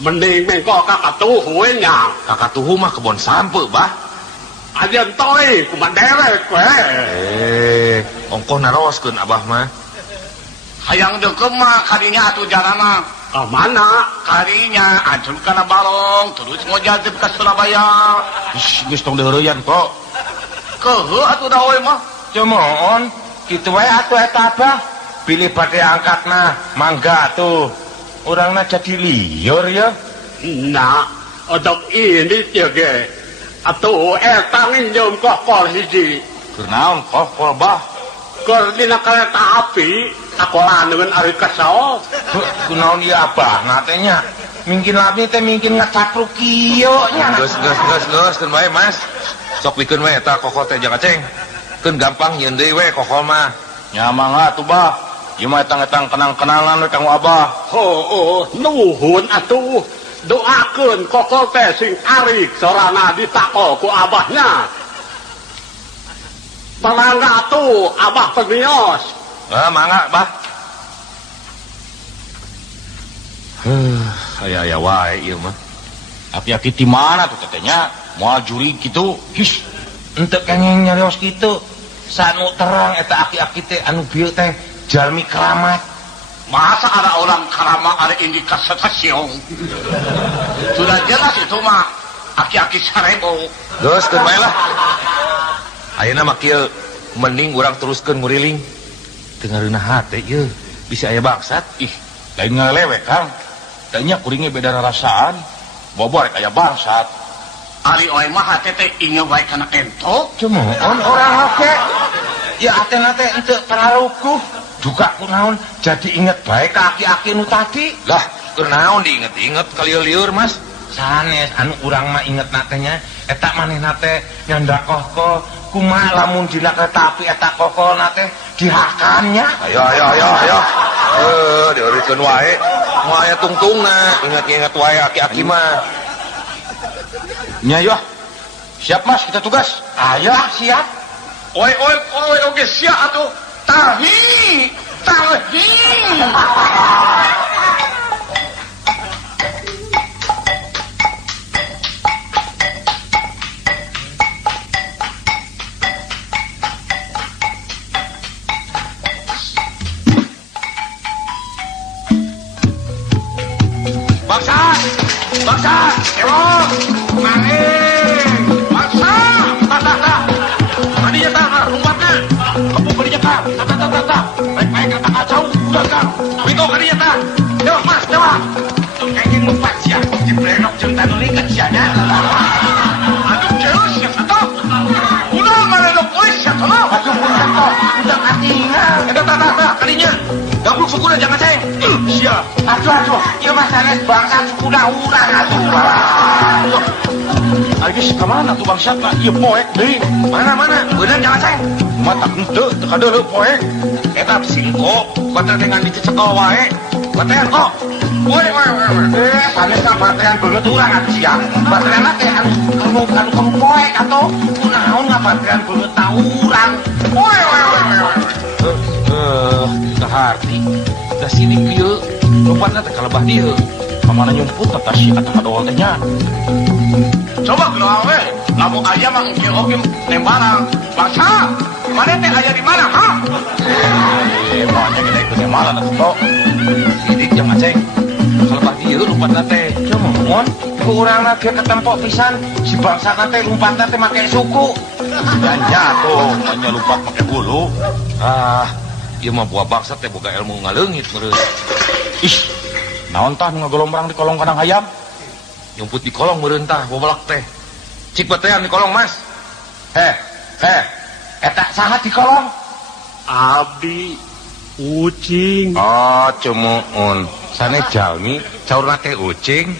Mending mengko kakatuh we nya. Kakatuhu mah kebon sampe bah. Ajen toy kumaha dewek we. Ongkoh naroskeun abah mah. Hayang deukeum mah kadinya atuh jarana. Kemana? Kadinya ancur kana Balong terus ngojadep ka Surabaya. Geus tong deureuyan kok. Keuheuh atuh da we mah. Cumoon kitu wae atuh eta abah pilih badai angkatna mangga tuh urangna jadi liur ya. Nah, odok ini tiga ge. Atuh eta nginjem kokol hiji. Keur naon kokol bah? Keur dina kereta api sakolaneun ari kesel. Kunaon ieu abah natenya mungkin labi teh mungkin ngacapruk kieu nya. Geus keun bae Mas. Sok pikeun we eta kokol teh Jang Aceng. Keun gampang nyeun deui we kokol mah. Nya mangga tuh bah. Ieu mah etang-etang kenang-kenangan we kanggo abah. Nuhun atuh. Doakeun kokol teh sing arik sorana ditakol ku abahnya. Palangga atuh abah permios. Mangga bah. Aya wae ieu mah. Aki-aki ti mana tuh tetenya? Moal juri kitu. His. Henteu kenging nyarios kitu. Sanu terang eta aki-aki teh anu bieu teh jalmi keramat. Masa ada orang karama ada indika stasiun? Sudah jelas itu mah aki-aki sarebo. Geus keun bae lah. Ayeuna mah kieu mending urang teruskeun nguriling. Teu ngareunah hate ieu bisa aya bangsat. Ih, lain ngalewek Kang. Tanya kuringnya beda rasaan. Bobo rek aya bangsat. Ari oe mah hate teh inget bae kana entok. Cumoon orang oke. Ya atena teh henteu pararukuh. Duka kunaon jadi inget bae ka aki-aki nu tadi. Lah, keur naon diinget-inget ka lieur-lieur Mas? Sanes anu urang mah ingetna teh nya eta manehna teh nyandakoh kumaha lamun dina kereta api eta kokolna teh dihakannya. Ayo. Diurutkeun wae. Moal aya tungtungna, inget-inget wae aki-aki mah. Nya yeuh. Siap Mas, kita tugas. Ayo siap. Oe oge sia atuh. Tahi. Bangsa, emong, maning, bangsa, tadinya tak, rumpatnya, kamu kadinya tak, baik-baik kata kacau, udah kang, itu kadinya tak, yuk Mas, coba, kayaknya ngumpat siang, di brenok cerita nulikan siangnya, aduh jeus, ya satu, udah mana dok polis, ya tolong, aduh udah katinga, tak, kadinya, gabluk suku dan jangan ceng, siap, Aduh, ieu mah sanes bangsa sukuna urang atuh. Geus ka mana tuh bangsatna? Ieu poek deui. mana, bener jangan ceng, Mata henteu teu kadeuleu poek. eta singko, baterai dengan dicecekol wae, baterai kok, woi, Sanes ka bateran beungeut urang atuh sia. Bateran teh anu poek atuh kunaon ngabateran beungeut ta urang. woi, kita harti, kita sini pieu, lompatna teh kalebah dieu, Kamana nyumput kata si kata kadol teh nya. Coba kenaal we, lamun aya mah engke oge nembarang. Bangsa, mana teh aya di mana, ha? Moal nya gede ikut malan atuh. sidik jangan ceng, kalebah dieu lompatna teh, Cumoon ku urangna ge ketempo pisan si bangsana teh umpatna teh make suku. Dan jatuh, nya lupa make bulu. ieu mah buah bangsat teh boga ilmu ngaleungit meureun, Ih, naon tah nu ngagolombrang di kolong kandang hayam? nyumput di kolong meureun tah bobolak teh, cik batean di kolong Mas, Eta saha di kolong? Abdi ucing. Oh, cumoon. Sane jalmi caurna teh ucing.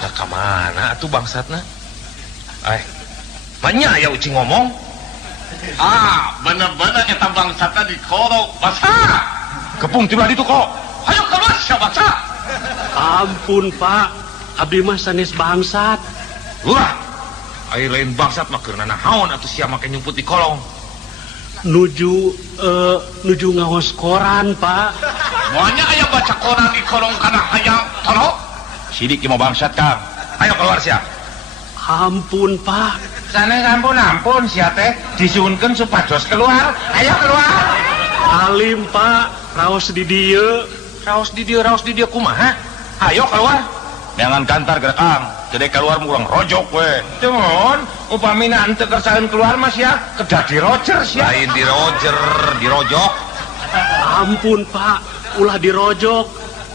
nah kamana atuh bangsatna, manya ya ucing ngomong, bener-bener eta bangsatna dikorok basa. Kepung tiba itu kok. Ayo keluar siapa basa. Ampun Pak, abdi mah sanes bangsat. Wah, air lain bangsat mah keur naon atuh sia make nyumput di kolong. Nuju ngawas koran Pak. Banyak aya baca koran di kolong kana hayang torok. Sidik mau bangsat Kang. Ayo keluar sia. Ampun Pak. Sanes ampun sia teh disuunkeun supados keluar. Ayo keluar. Alim Pak, raos di dieu. Raos di dia kumaha? Ayo keluar. Jangan kantar gerak Kang. Jadi keluar murang rojok we. Cuman upamina henteu kersaeun keluar mas ya kedah di Roger sia. Lain di Roger, di rojok. Ampun Pak, ulah dirojok.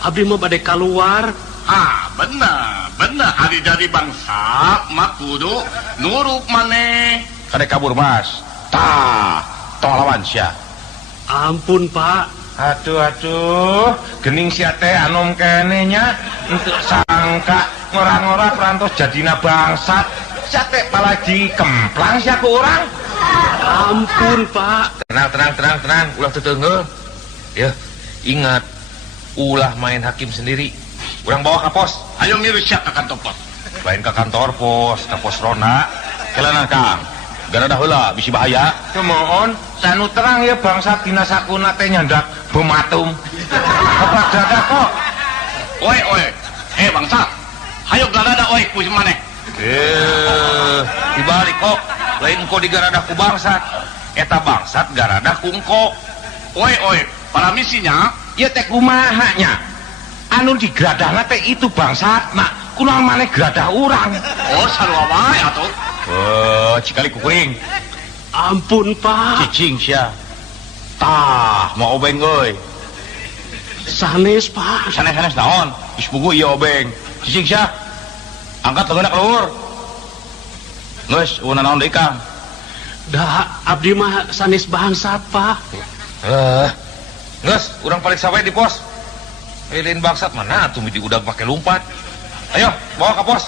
Abdi mah bade keluar. Bener hari jadi bangsa mah kudu nurut maneh. Kade kabur Mas. Tah, tong lawan sia. Ampun Pak. Aduh, gening sia teh anom kene nya henteu sangka ngora-ngora perantos jadina bangsat. Sia teh apalagi kemplang sia ku urang. Ampun Pak. Tenang. Ulah teteungeuh. Ya, ingat ulah main hakim sendiri. Urang bawa ke pos. Ayo ngiru siap ke kantor pos. Lain ke kantor pos, ke pos Rona. Kelana Kang. Gara heula bisi bahaya. Kemohon sanu terang ya bangsat dina sakuna teh nyandak bematum. Kepada kok. Oi. Bangsa. Hayo garada oi ku maneh. Dibalik kok. Lain kok digaradah ku bangsat. Eta bangsat garadah ku engko. Oi. Para misinya Ya teh kumaha nya? Anu digradahna teh itu bangsat nak. Kunaon maneh gradah urang. sarua wae atuh. Cikali kukuring. Ampun Pak. Cicing sia. Tah, mau obeng euy. Sanes Pak. Sanes naon? Geus pugu ieu obeng. Cicing sia. Angkat leungeuna keluar. Geus, una naon deui Kang? Da abdi mah sanes bangsat Pak. Nges, urang paling sawe di pos. Lain bangsat mana atuh di udag make lumpat. Ayo, bawa ke pos.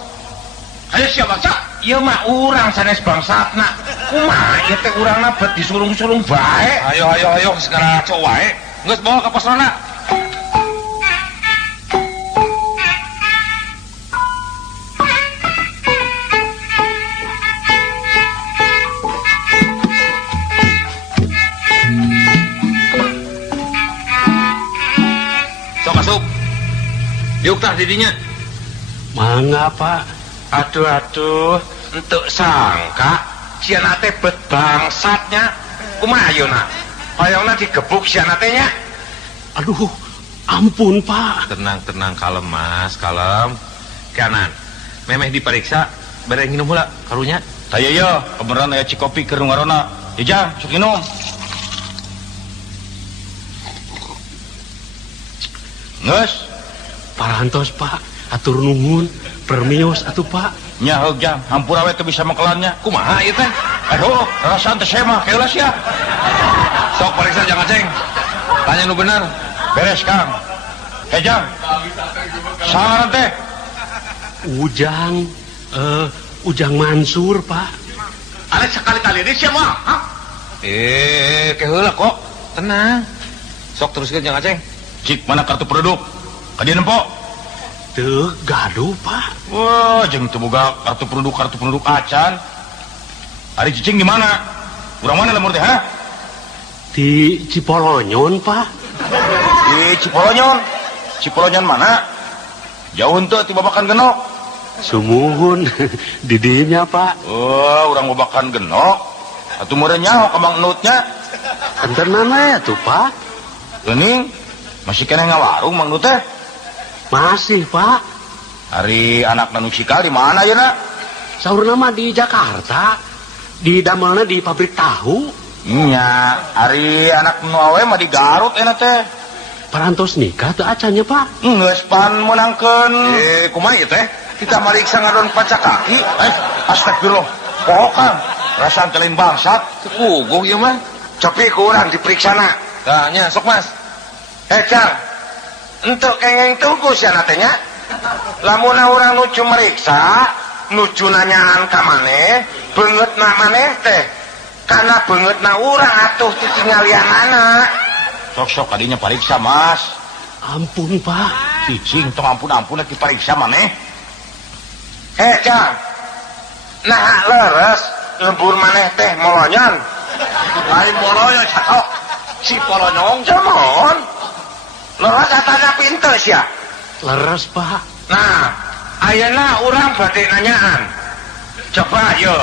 Ayo siap bangsa. Ieu mah urang sanes bangsatna. Kumaha ieu teh urangna bet disurung-surung bae. Ayo, segala cowok wae. Nges, bawa ke pos Rona. Sok asup. Diuk tah didinya. Mangga Pak. Aduh, entuk sangka siana teh bet bangsatnya. Kumaha ayeuna? Hoyongna digebuk siana teh nya. Aduh, ampun Pak. Tenang, kalem Mas, kalem. Kanan. Memeh diperiksa, bare nginum heula karunya. Taya ieu, kebenaran aya cikopi keur ngarona. Jajang, sok minum. Geus, Parantos Pak, atur nuhun. Permios atuh Pak. nya heug jang, hampura we teu bisa mekelannya. Kumaha ieu teh? Aduh, rasaan teh saya mah keula sia. Sok periksa jangan ceng. Tanya nu bener. Beres Kang. Jang. Saha teh? Ujang Mansur Pak. Ada sekali-kali ini siapa? Ke heula kok. Tenang. Sok teruskeun jangan ceng. Cik mana kartu produk? Kadieu nempo. Teu gaduh Pak. Wah, jeung teu boga kartu produk acan. Ari cicing di mana? Urang mana lemur teh, ha? Di Cipolonyon Pak. Di Cipolonyon. Cipolonyon mana? Jauh henteu ti babakan genok. Sumuhun di dinya Pak. Oh, urang babakan genok. Atuh meureun nyaho ka Mang Nutnya. Entenan we tuh Pak. Geuning, masih keneh ngawarung Mang Nut teh. Masih Pak. Ari anak nu cikal di mana ayeuna? Saurna mah di Jakarta. Di damelna di pabrik tahu. Nya, ari anak nu awe mah di Garut enak teh. Parantos nikah teu acannya Pak. Geus pan meunangkeun. Kumaha ieu teh? Kita mariksa ngadon paca kaki. Astagfirullah. Poho Kang, rasaan teh lain bangsat. Teu puguh ieu mah. Copi ku urang diperiksana. Tah nya sok Mas. Cang. Entuk kengeng tunggu siana teh nya. Lamun urang nuju meriksa, nuju nanyaan ka maneh, beungeutna maneh teh karena banget na urang atuh titinggalian anak. Sok-sok kadinya pariksa mas. Ampun Pak. Cicing tong ampun-ampun lagi pariksa maneh. Jang, nah leres lembur maneh teh molonyan. Lain moloyo cakok. Si polonyong. Jamon. Leres katanya pintes ya. Leres Pak. Nah, ayeuna urang badhe nanyaan. Coba yo.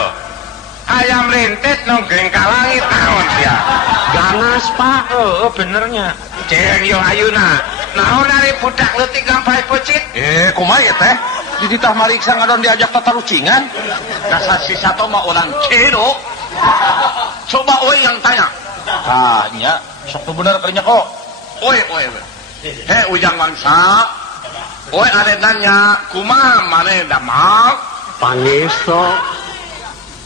Ayam rintit nonggeng ka langit naon sia? Ganas Pak. Oh, benernya. Ceng yo ayeuna. Naon ari budak leutik gampai pecit? Kumaha ya teh? Di ditah mariksa ngadon diajak tata rucingan. Dasar si satu mah orang cero. Coba oi yang tanya. Nya, sok tuh bener kalinya kok. Oi. Ujang bangsa. Oi ada nanya, kumaha maneh damang? Pangesto.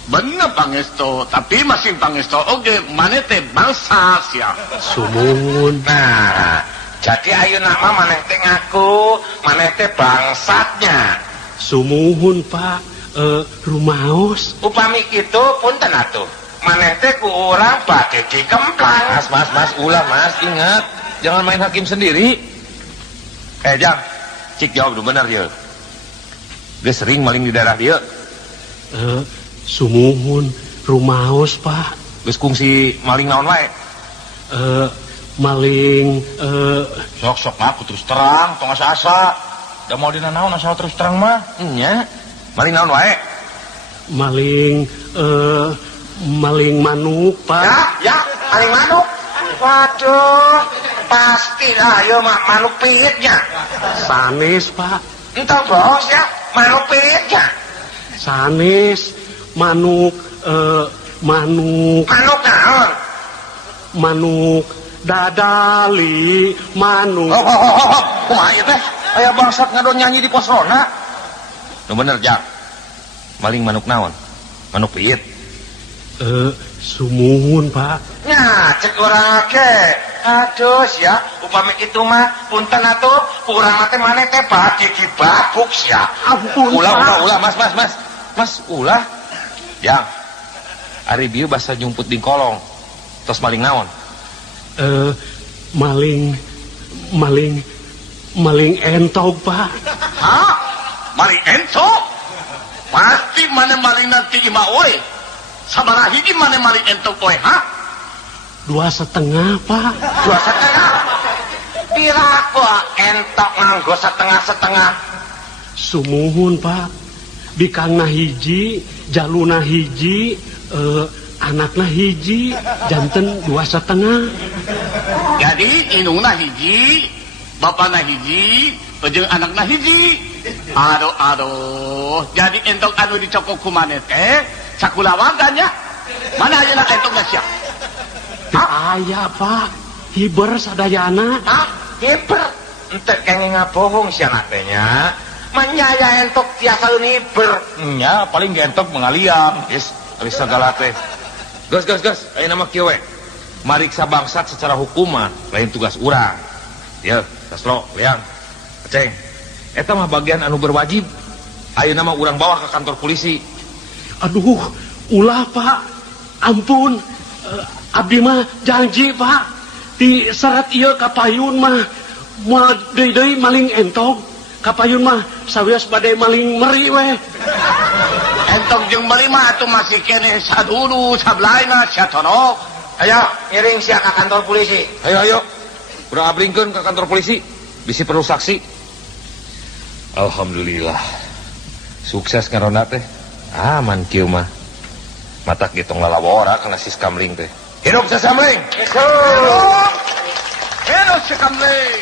Bener pangesto, tapi masih pangesto oge maneh teh bangsa sia. Sumuhun. Nah, jadi ayeuna mah maneh teh ngaku maneh teh bangsatnya. Sumuhun Pak. Rumaos. Upami kitu punten atuh. Maneh teh ku urang badhe dikemplang. Mas, ulah mas, ingat, jangan main hakim sendiri. Jang, cik jawab dulu benar dia. Dia sering maling di daerah dia. Sumuhun. Rumaos Pak. Geus kungsi maling naon wae. Maling. Sok-sok ngaku terus terang, tong asa-asa. Da mau dina naon asal terus terang mah. Nya, maling naon wae. Maling. Maling manuk Pak. Ya, maling manuk. Waduh, pasti lah yo mah manuk piitnya. Sanes Pak. Entah bos ya, manuk piitnya. Sanes. Manuk. Manuk. Manuk naon? Manuk dadali. Manuk. Kumaha ieu teh? Aya bangsat ngadon nyanyi di pos rona. Nu bener, Jang. Maling manuk naon? Manuk piit. Sumuhun Pak. Nah, cek urang ge. Aduh ya, upami kitu mah punten atuh, urang mah teh maneh teh badhe dibabuk sia. Ampun Pak. Ulah, mas. Mas, ulah. Jang. Ari bieu basa nyumput di kolong. Tos maling naon? Maling entog Pak. Hah? Maling ento? Pasti mana maling nanti ima oi. Sabaraha hiji mana maling ento oi, ha? 2,5 Pak. 2,5. Piraku entok nganggo setengah-setengah. Sumuhun Pak. Bikangna hiji, jaluna hiji, anakna hiji, janten 2,5. Jadi indungna hiji, bapana hiji, jeung anakna hiji. Aduh. Jadi entok anu dicokok ku maneh teh sakulawarganya. Mana ayeuna entokna sia? Aya Pak. Hiber sadayana. Hah? Hiber. Ente kenging ngabohong sia teh nya. Menyaya entok tiasa hiber. Nya paling gentok mengaliam. Yes, ari sagala teh. Gus, aya nama kieu we. Mariksa bangsat secara hukum mah lain tugas urang. Ya, Kaslo, Liang, Aceng. Eta mah bagian anu berwajib. Ayeuna mah urang bawa ke kantor polisi. Aduh, ulah Pak. Ampun. Abdi mah janji Pak. Di syarat ieu kapayun mah moal deui maling entog. Kapayun mah sawios bade maling meri we. Entok jeung beli mah atuh masih keneh sadulu sablaina sia tonok. Ayo, ngiring sia ka kantor polisi. Ayo. Urang abringkeun ke kantor polisi. Bisi perlu saksi. Alhamdulillah. Sukses ngarona teh. Aman kieu mah. Matak gitong lalawora kana sis kamling teh. Hidup sasamling. Hidup. Hidup si kamling.